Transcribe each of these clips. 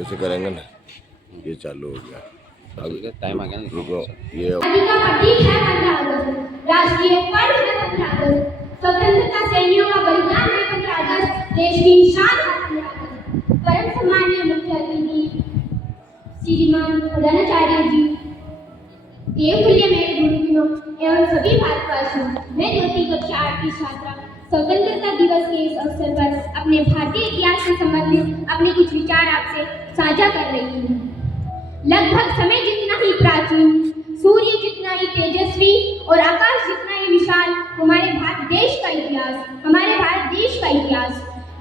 ऐसे करेंगे ना। ये चालू हो गया, अब टाइम आ गया। रुको, ये का प्रतीक है 15 अगस्त, राष्ट्रीय पर्व है 15 अगस्त, स्वतंत्रता सेनानियों का बलिदान है 15 अगस्त, देश की शान है 15 अगस्त। परम सम्माननीय मुख्य अतिथि श्रीमान प्रधानाचार्य जी, देवतुल्य मेरे गुरुजनों एवं सभी भारतवासियों, मैं ज्योति कक्षा 8 की छात्रा स्वतंत्रता दिवस के इस अवसर पर अपने भारतीय इतिहास से संबंधित अपने कुछ विचार आपसे साझा कर रही हूँ। लगभग समय जितना ही प्राचीन, सूर्य जितना ही तेजस्वी और आकाश जितना ही विशाल हमारे भारत देश का इतिहास,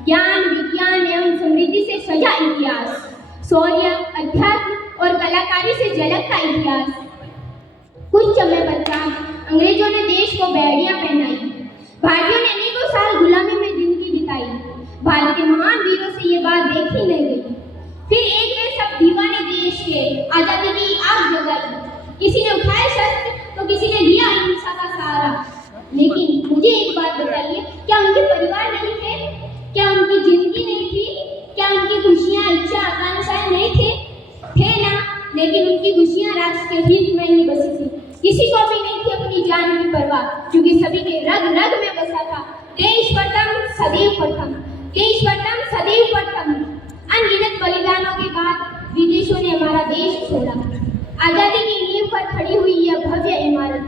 ज्ञान विज्ञान एवं समृद्धि से सजा इतिहास, शौर्य अध्यात्म और कलाकारी से झलकता इतिहास। कुछ समय पश्चात अंग्रेजों ने देश को बेड़ियां पहनाई, भारतीयों ने अनेकों साल गुलामी में जिंदगी बिताई। भारत के महान वीरों से ये बात देखी नहीं गई। फिर एक वे सब दीवाने देश के आजादी की आग जगाई, किसी ने उठाए शस्त्र तो किसी ने लिया अहिंसा का सहारा। लेकिन मुझे एक बात बताइए, क्या उनके परिवार नहीं थे? क्या उनकी जिंदगी नहीं थी? क्या उनकी खुशियां, इच्छा, आकांक्षाएं नहीं थे ना? लेकिन उनकी खुशियां राष्ट्र के हित में ही बसी थी। किसी को भी नहीं थी अपनी जान की परवाह, क्योंकि सभी के रग रग में बसा था देश प्रथम सदैव प्रथम, देश प्रथम सदैव प्रथम। अनगिनत बलिदानों के बाद विदेशों ने हमारा देश छोड़ा। आजादी की नींव पर खड़ी हुई यह भव्य इमारत।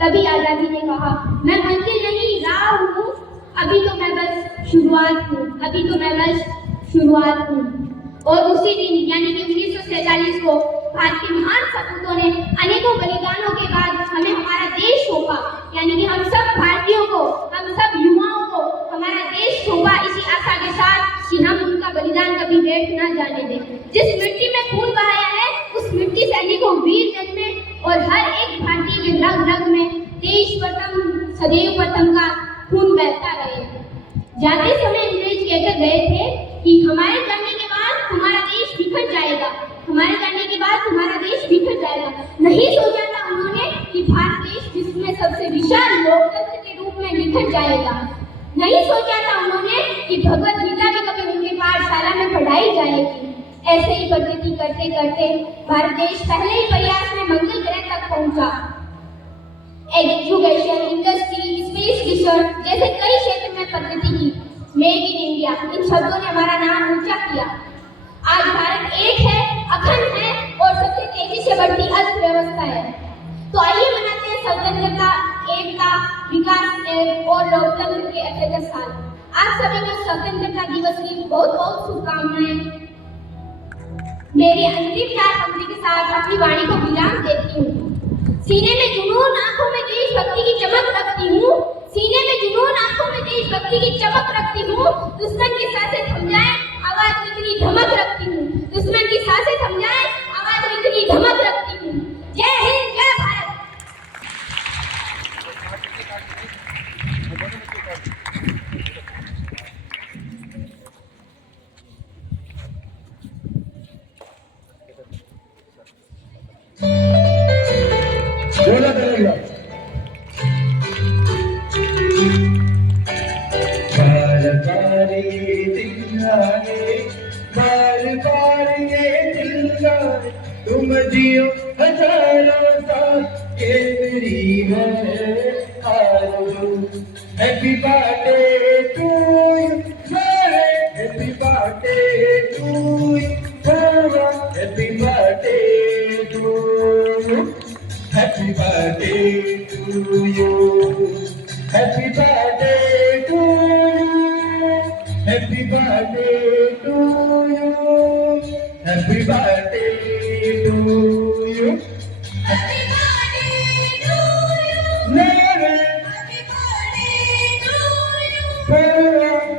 तभी आजादी ने कहा, मैं मंजिल नहीं राह हूँ, अभी तो मैं बस शुरुआत हूँ। और उसी दिन यानी कि 1947 को भारत के महान सपूतों ने अनेकों बलिदानों के बाद हमें हमारा देश सौंपा, यानी कि हम सब भारतीयों को, हम सब युवाओं को हमारा देश सौंपा, इसी आशा के साथ कि हम उनका बलिदान कभी व्यर्थ न जाने दें। जिस मिट्टी में खून बहाया है, उस मिट्टी से अनेकों वीर जन्मे और हर एक भारतीय के रग रग में देश प्रथम सदैव प्रथम का खून बहता रहे। जाते समय अंग्रेज कहकर गए थे कि हमारे जाने के बाद हमारा देश बिखर जाएगा, हमारे जाने के बाद हमारा देश बिखर जाएगा। नहीं सोचा था उन्होंने कि भारत देश विश्व में सबसे विशाल लोकतंत्र के रूप में निखर जाएगा। नहीं सोचा था उन्होंने कि भगवत गीता भी कभी उनके पाठशाला में पढ़ाई जाएगी। ऐसे ही प्रगति करते करते भारत देश पहले ही प्रयास में मंगल ग्रह तक पहुंचा। एजुकेशन, इंडस्ट्री, स्पेस रिसर्च जैसे कई क्षेत्र में प्रगति की। मेक इन इंडिया, इन शब्दों ने हमारा नाम ऊंचा किया। आज भारत एक है, अखंड है और सबसे तेजी से बढ़ती अर्थव्यवस्था है। तो आइए मनाते हैं स्वतंत्रता, एकता, विकास और लोकतंत्र के 78 साल। आप सभी को स्वतंत्रता दिवस की बहुत बहुत शुभकामनाएं। मेरी अंतिम 4 पंक्ति के साथ अपनी वाणी को विराम देती हूँ। सीने में जुनून, आंखों में देशभक्ति की चमक रखती हूँ, सीने में जुनून, आंखों में देशभक्ति की चमक रखती हूँ। दुश्मन की सांसें थम जाए, आवाज में इतनी धमक रखती हूँ। दुश्मन की सांसें थम जाए, आवाज में इतनी धमक रखती हूँ। जय हिंद, जय भारत। बोला करेगा बार ये दिल तुम जियो हजारों साल, ये मेरी है आरज़ू। Happy birthday to you, happy birthday to you, happy birthday to you, happy birthday to you, happy birthday to you, happy birthday to you, happy birthday to you, happy birthday to you,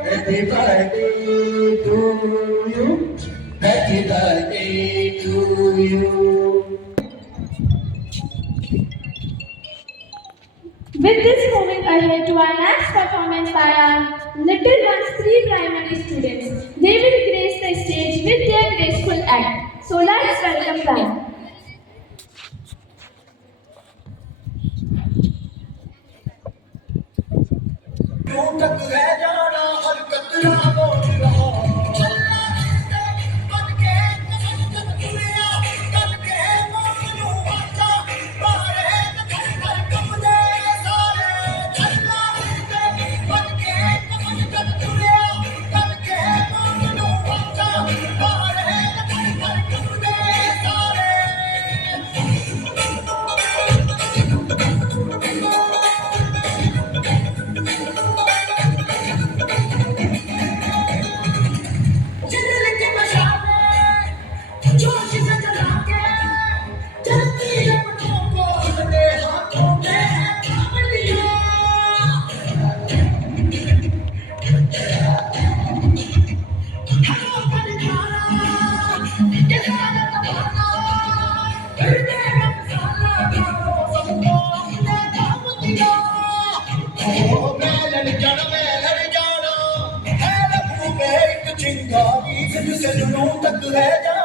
happy birthday to you, happy birthday to you. With this, moving ahead to our next performance by our Little Ones 3 primary students. They will grace the stage with their graceful act. So let's welcome them. है